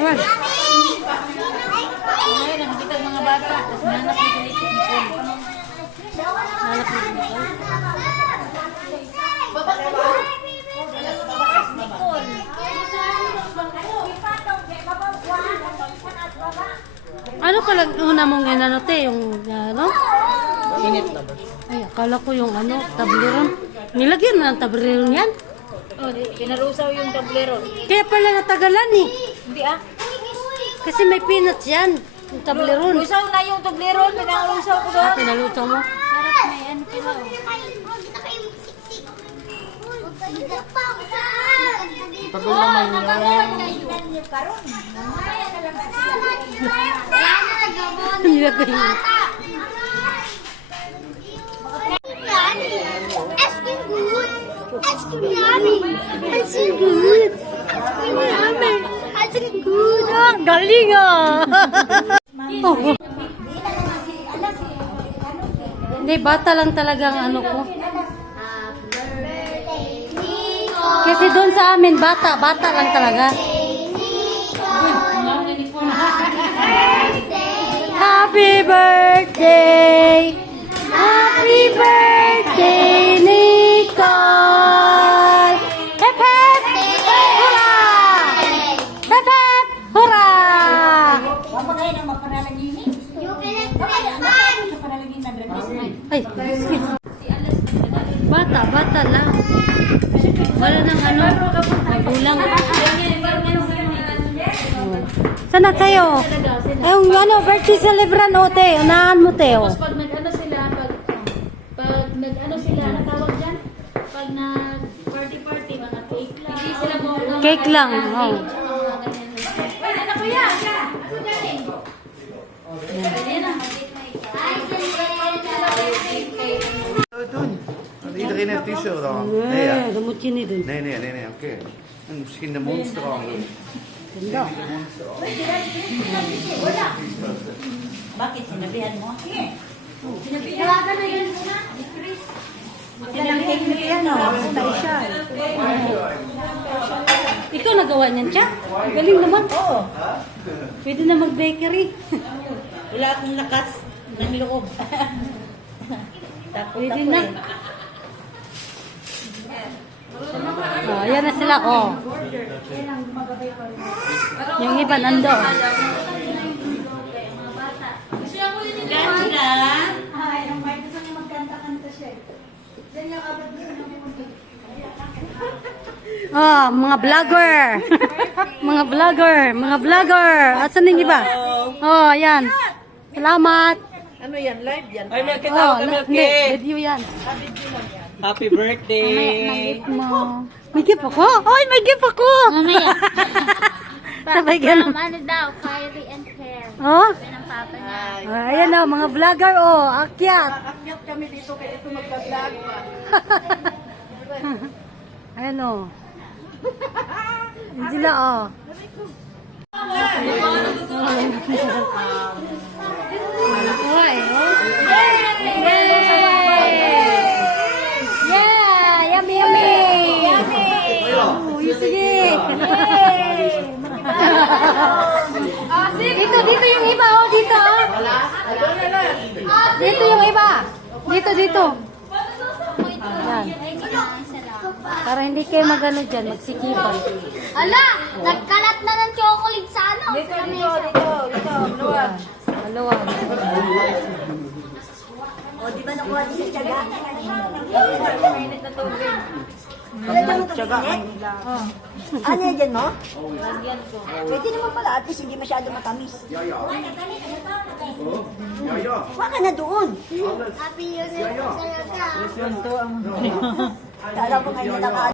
Awan. Ngayon, nakikita ang mga bata. Tapos nanap ni Nicole. Nanap ni Nicole. Ano pala una mong ginano te? Yung ano? Init na ba? Ay, akala ko yung ano, tableron. Nilagyan mo ng tableron yan? Oh, pinarusaw yung tablero. Kaya pala natagalan eh. Hindi ah. Kasi may peanuts yan. Yung tableron. Rusaw na yung tablero. Pinarusaw ko doon. Ah, pinaluto mo? Sarap na yan. Kilo. Tagal naman yan. Nilagay mo. Ice cream yummy. Ice cream good. Ice cream yummy. Ice cream good. Ah, galing ah! Oh. Hindi, bata lang talaga ang ano ko. Kasi doon sa amin, bata lang talaga. Happy birthday! Happy birthday, Nicole! Hep hep! Hurra! Hep hep! Hurra! Ay, bata lang. Wala nang ano, magulang. Sana kayo? Yung ano, birthday celebration o te, unahan mo te o. Tapos pag nag-ano sila, pag nag-ano sila, ano tawag dyan? Pag nag-party, mga cake lang. Hindi sila mo. Cake lang, oh. Pwede na kuya! Ano dyan? Pwede na. Iedereen heeft t-shirt aan. Nee, ja. Dat moet je niet doen. Nee, oké. En misschien de monster aan doen. Ganda. Bakit? Sinabihan mo? Ikaw nagawa niyan, Chak? Galing naman. Oo. Pwede na mag-bakery. Wala akong lakas ng loob. Pwede na. Oh, ayan na sila, oh. Yung iba nando. Ganda! Oh, mga vlogger. mga vlogger. Asan yung iba? Oh, ayan. Salamat. Ano yan? Live yan? Ay, may kita Oh, ako kami, hindi, okay? video yan. Happy birthday! May gift mo. May gift ako? Oy, may gift ako! Mamaya. Sabay ganun. Ano daw, Kylie and Kel. Oh? Yan ang papa niya. Ayan o, mga vlogger o, akyat. Akyat kami dito kaya ito mag-vlog pa. Ayan o. Yan sila o. Malaki o. Yeah! Yummy, yummy! Yummy! Sige! Dito yung iba oh, dito oh. Dito yung iba. Dito. Ayan. Para hindi kayo magano dyan, magsikipan. Ala! Nagkalat na ng chocolate sa ano? Dito, luwag. Maluwag. O, di ba nakuha din sa tiyaga? Mainit na tubig. Ano yan dyan mo? Lagyan ko. Pwede naman pala, at least hindi masyado matamis. Huwag ka na doon. Happy New Year sa'yo ka. Kala ko ngayon na